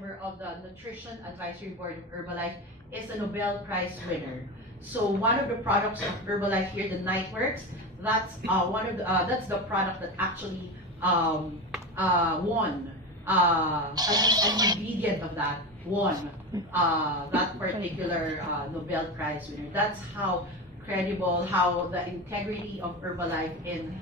member of the Nutrition Advisory Board of Herbalife, is a Nobel Prize winner. So one of the products of Herbalife here, the Nightworks, that's that's the product that actually won an ingredient of that won that particular Nobel Prize winner. That's how credible, how the integrity of Herbalife in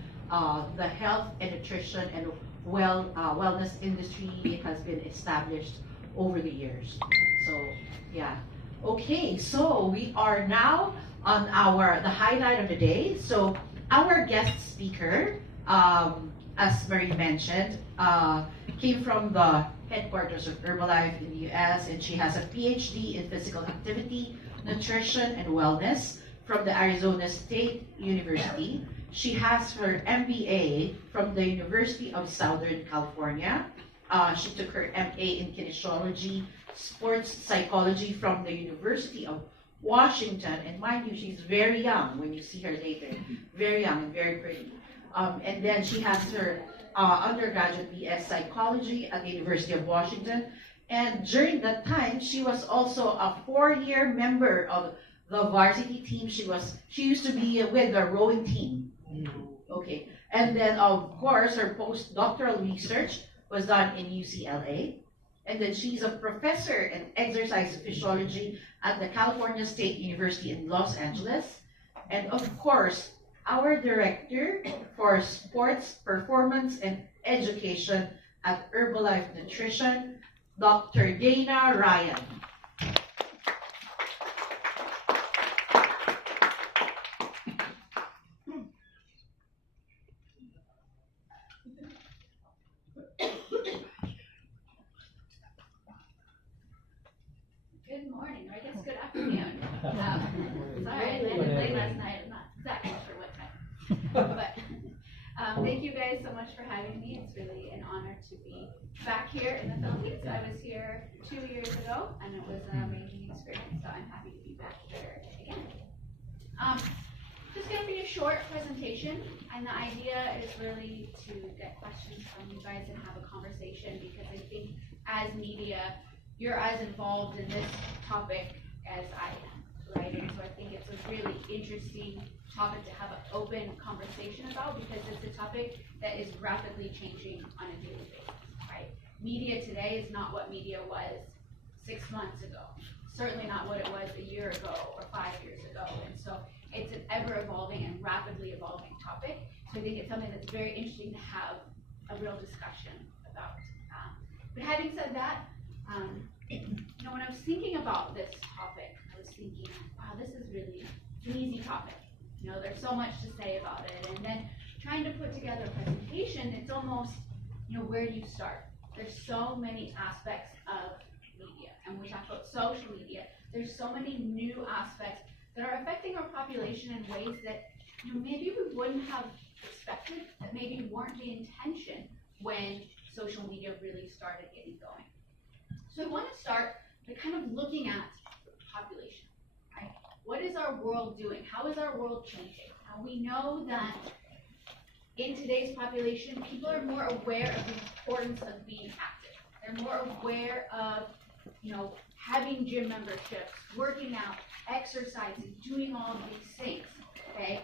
the health and nutrition and wellness industry has been established over the years. So yeah. Okay, so we are now on the highlight of the day. So our guest speaker, as Marie mentioned, came from the headquarters of Herbalife in the US, and she has a PhD in physical activity, nutrition, and wellness from the Arizona State University. She has her MBA from the University of Southern California. She took her MA in kinesiology, sports psychology from the University of Washington. And mind you, she's very young when you see her later. Very young and very pretty. And then she has her undergraduate BS psychology at the University of Washington. And during that time, she was also a 4-year member of the varsity team. She used to be with the rowing team. Okay. And then, of course, her postdoctoral research was done in UCLA. And then she's a professor in exercise physiology at the California State University in Los Angeles. And of course, our director for sports, performance, and education at Herbalife Nutrition, Dr. Dana Ryan. Good morning, or I guess good afternoon. Sorry, I landed late last night. I'm not exactly sure what time. But thank you guys so much for having me. It's really an honor to be back here in the Philippines. I was here 2 years ago, and it was an amazing experience, so I'm happy to be back here again. Just going to be a short presentation, and the idea is really to get questions from you guys and have a conversation, because I think as media, you're as involved in this topic as I am, right? And so I think it's a really interesting topic to have an open conversation about, because it's a topic that is rapidly changing on a daily basis, right? Media today is not what media was 6 months ago, certainly not what it was a year ago or 5 years ago. And so it's an ever-evolving and rapidly evolving topic. So I think it's something that's very interesting to have a real discussion about. But having said that, when I was thinking about this topic, I was thinking, wow, this is really an easy topic. There's so much to say about it. And then trying to put together a presentation, it's almost, where do you start? There's so many aspects of media. And when we talk about social media, there's so many new aspects that are affecting our population in ways that maybe we wouldn't have expected, that maybe weren't the intention when social media really started getting going. So I want to start by kind of looking at population, right? What is our world doing? How is our world changing? Now we know that in today's population, people are more aware of the importance of being active. They're more aware of, having gym memberships, working out, exercising, doing all of these things, okay?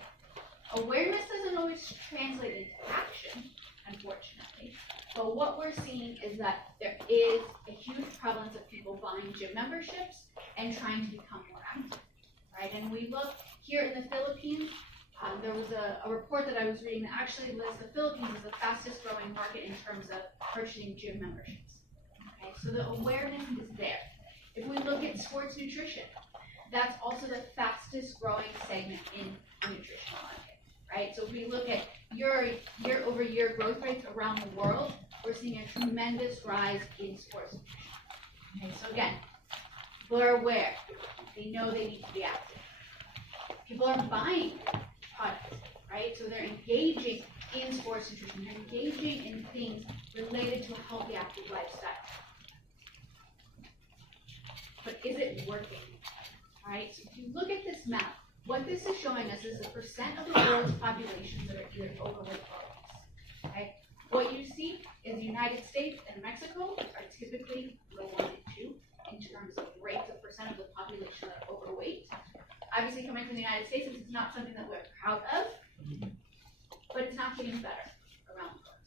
Awareness doesn't always translate into action, unfortunately. But what we're seeing is that there is a huge prevalence of people buying gym memberships and trying to become more active, right? And we look here in the Philippines, there was a report that I was reading that actually lists the Philippines as the fastest growing market in terms of purchasing gym memberships. Okay, so the awareness is there. If we look at sports nutrition, that's also the fastest growing segment in the nutritional market, right? So if we look at year-over-year growth rates around the world, we're seeing a tremendous rise in sports nutrition. Okay, so again, people are aware. They know they need to be active. People are buying products, right? So they're engaging in sports nutrition. They're engaging in things related to a healthy, active lifestyle. But is it working? All right, so if you look at this map, what this is showing us is the percent of the world's population that are either overweight or obese. Okay? What you see is the United States and Mexico are typically the ones population that are overweight. Obviously, coming from the United States, it's not something that we're proud of, but it's not getting better around the world.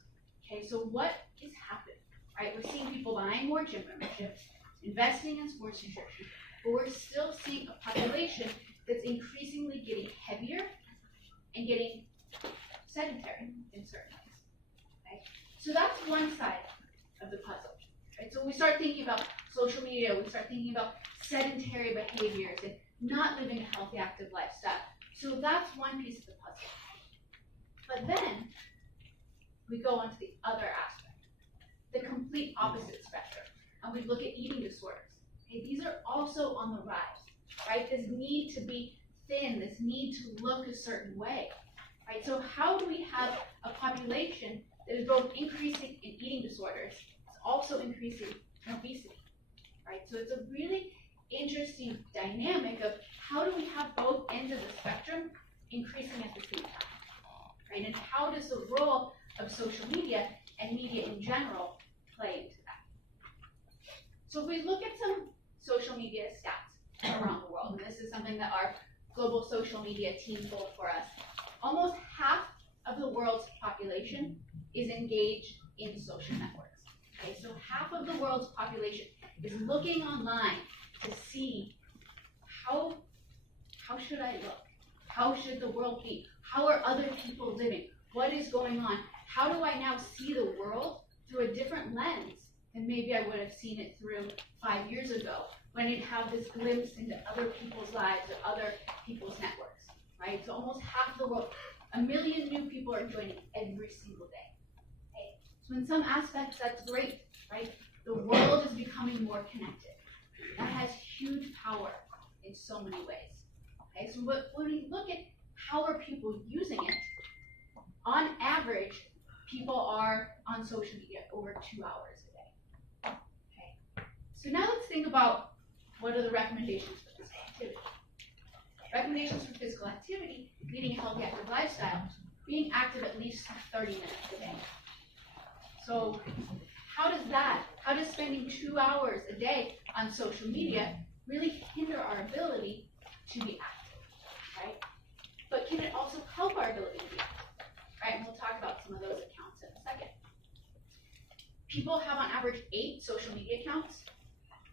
Okay, so what is happening, right? We're seeing people buying more gym memberships, investing in sports nutrition, but we're still seeing a population that's increasingly getting heavier and getting sedentary in certain ways. Okay? So that's one side of the puzzle. Right? So we start thinking about social media, we start thinking about sedentary behaviors and not living a healthy, active lifestyle. So that's one piece of the puzzle. But then we go on to the other aspect, the complete opposite spectrum, and we look at eating disorders. Okay? These are also on the rise, right? This need to be thin, this need to look a certain way, right? So how do we have a population that is both increasing in eating disorders, it's also increasing in obesity, right? So it's a really interesting dynamic of how do we have both ends of the spectrum increasing at the same time, right? And how does the role of social media and media in general play into that? So if we look at some social media stats around the world, and this is something that our global social media team pulled for us, almost half of the world's population is engaged in social networks. Okay, so half of the world's population is looking online to see how should I look? How should the world be? How are other people living? What is going on? How do I now see the world through a different lens than maybe I would have seen it through 5 years ago, when I didn't have this glimpse into other people's lives or other people's networks, right? So almost half the world, 1 million new people are joining every single day. Okay? So in some aspects, that's great, right? The world is becoming more connected. That has huge power in so many ways. Okay, so when we look at how are people using it, on average, people are on social media over 2 hours a day. Okay, so now let's think about what are the recommendations for physical activity. Recommendations for physical activity, leading a healthy, active lifestyle, being active at least 30 minutes a day. So how does spending 2 hours a day on social media really hinder our ability to be active, right? But can it also help our ability to be active, right? And we'll talk about some of those accounts in a second. People have on average 8 social media accounts.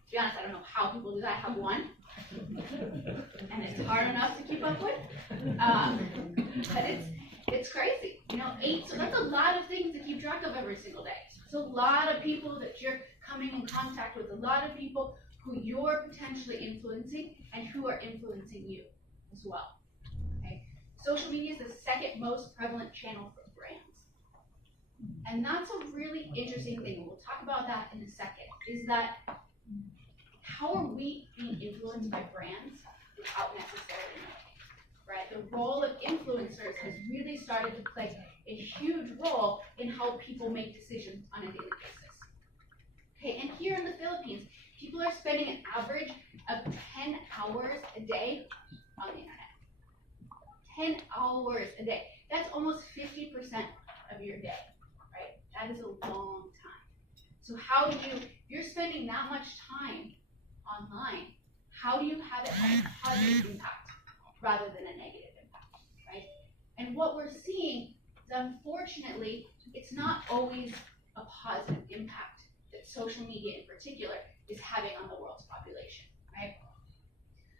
To be honest, I don't know how people do that. I have one, and it's hard enough to keep up with. But it's crazy, 8. So that's a lot of things to keep track of every single day. It's a lot of people that you're coming in contact with, a lot of people who you're potentially influencing and who are influencing you as well. Okay, social media is the second most prevalent channel for brands, and that's a really interesting thing. We'll talk about that in a second. Is that how are we being influenced by brands without necessarily knowing? Right? The role of influencers has really started to play a huge role in how people make decisions on a daily basis. Okay, and here in the Philippines, people are spending an average of 10 hours a day on the internet. 10 hours a day. That's almost 50% of your day, right? That is a long time. So if you're spending that much time online, how do you have it have a positive impact rather than a negative impact, right? And what we're seeing is, unfortunately, it's not always a positive impact that social media in particular is having on the world's population, right?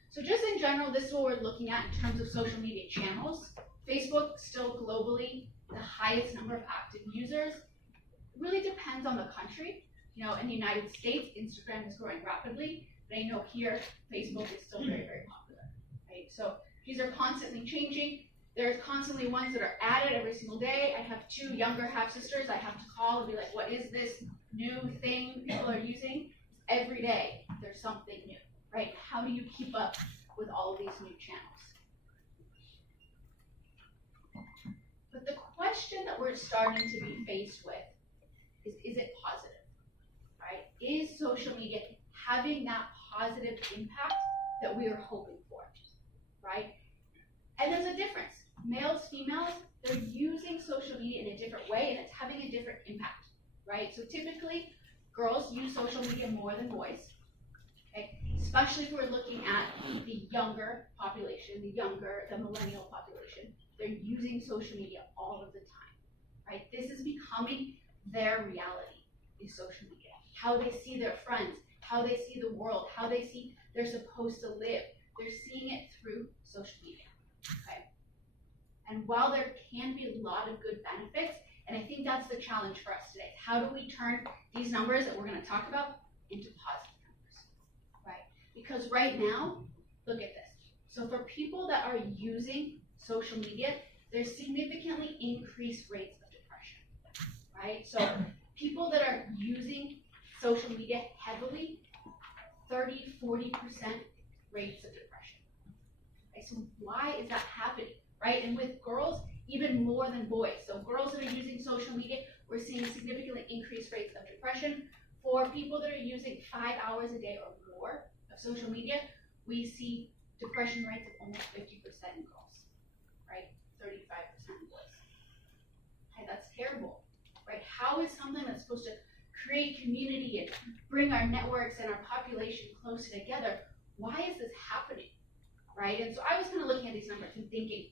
So just in general, this is what we're looking at in terms of social media channels. Facebook, still globally the highest number of active users. It really depends on the country. In the United States, Instagram is growing rapidly, but I know here, Facebook is still very, very popular, right? So these are constantly changing. There's constantly ones that are added every single day. I have 2 younger half-sisters I have to call and be like, what is this new thing people are using? Every day, there's something new, right? How do you keep up with all of these new channels? But the question that we're starting to be faced with is it positive, right? Is social media having that positive impact that we are hoping for, right? And there's a difference. Males, females, they're using social media in a different way, and it's having a different impact, right? So typically, girls use social media more than boys, okay? Especially if we're looking at the younger population, the millennial population. They're using social media all of the time, right? This is becoming their reality, is social media. How they see their friends, how they see the world, how they see they're supposed to live. They're seeing it through social media, okay? And while there can be a lot of good benefits, and I think that's the challenge for us today, how do we turn these numbers that we're gonna talk about into positive numbers, right? Because right now, look at this. So for people that are using social media, there's significantly increased rates of depression, right? So people that are using social media heavily, 30-40% rates of depression. Okay, so why is that happening, right? And with girls, even more than boys. So girls that are using social media, we're seeing significantly increased rates of depression. For people that are using 5 hours a day or more of social media, we see depression rates of almost 50% in girls, right? 35% in boys. Okay, that's terrible, right? How is something that's supposed to create community and bring our networks and our population closer together, why is this happening, right? And so I was kind of looking at these numbers and thinking,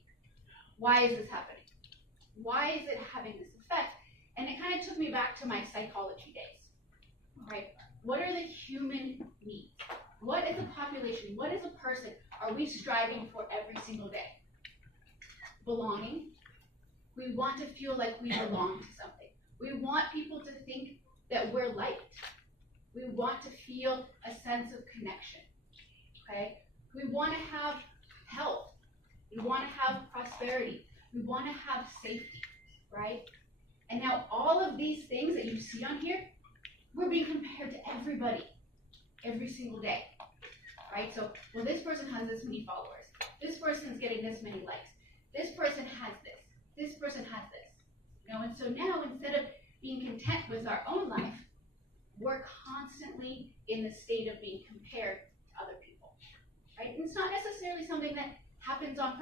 why is this happening? Why is it having this effect? And it kind of took me back to my psychology days, right? What are the human needs? What is a population? What is a person are we striving for every single day? Belonging. We want to feel like we belong to something. We want people to think that we're liked. We want to feel a sense of connection, okay? We want to have health. We want to have prosperity. We want to have safety, right? And now all of these things that you see on here, we're being compared to everybody every single day, right? So, well, this person has this many followers. This person's getting this many likes. This person has this. This person has this. You know, and so now instead of being content with our own life, we're constantly in the state of being compared to other people, right? And it's not necessarily something that happens on purpose.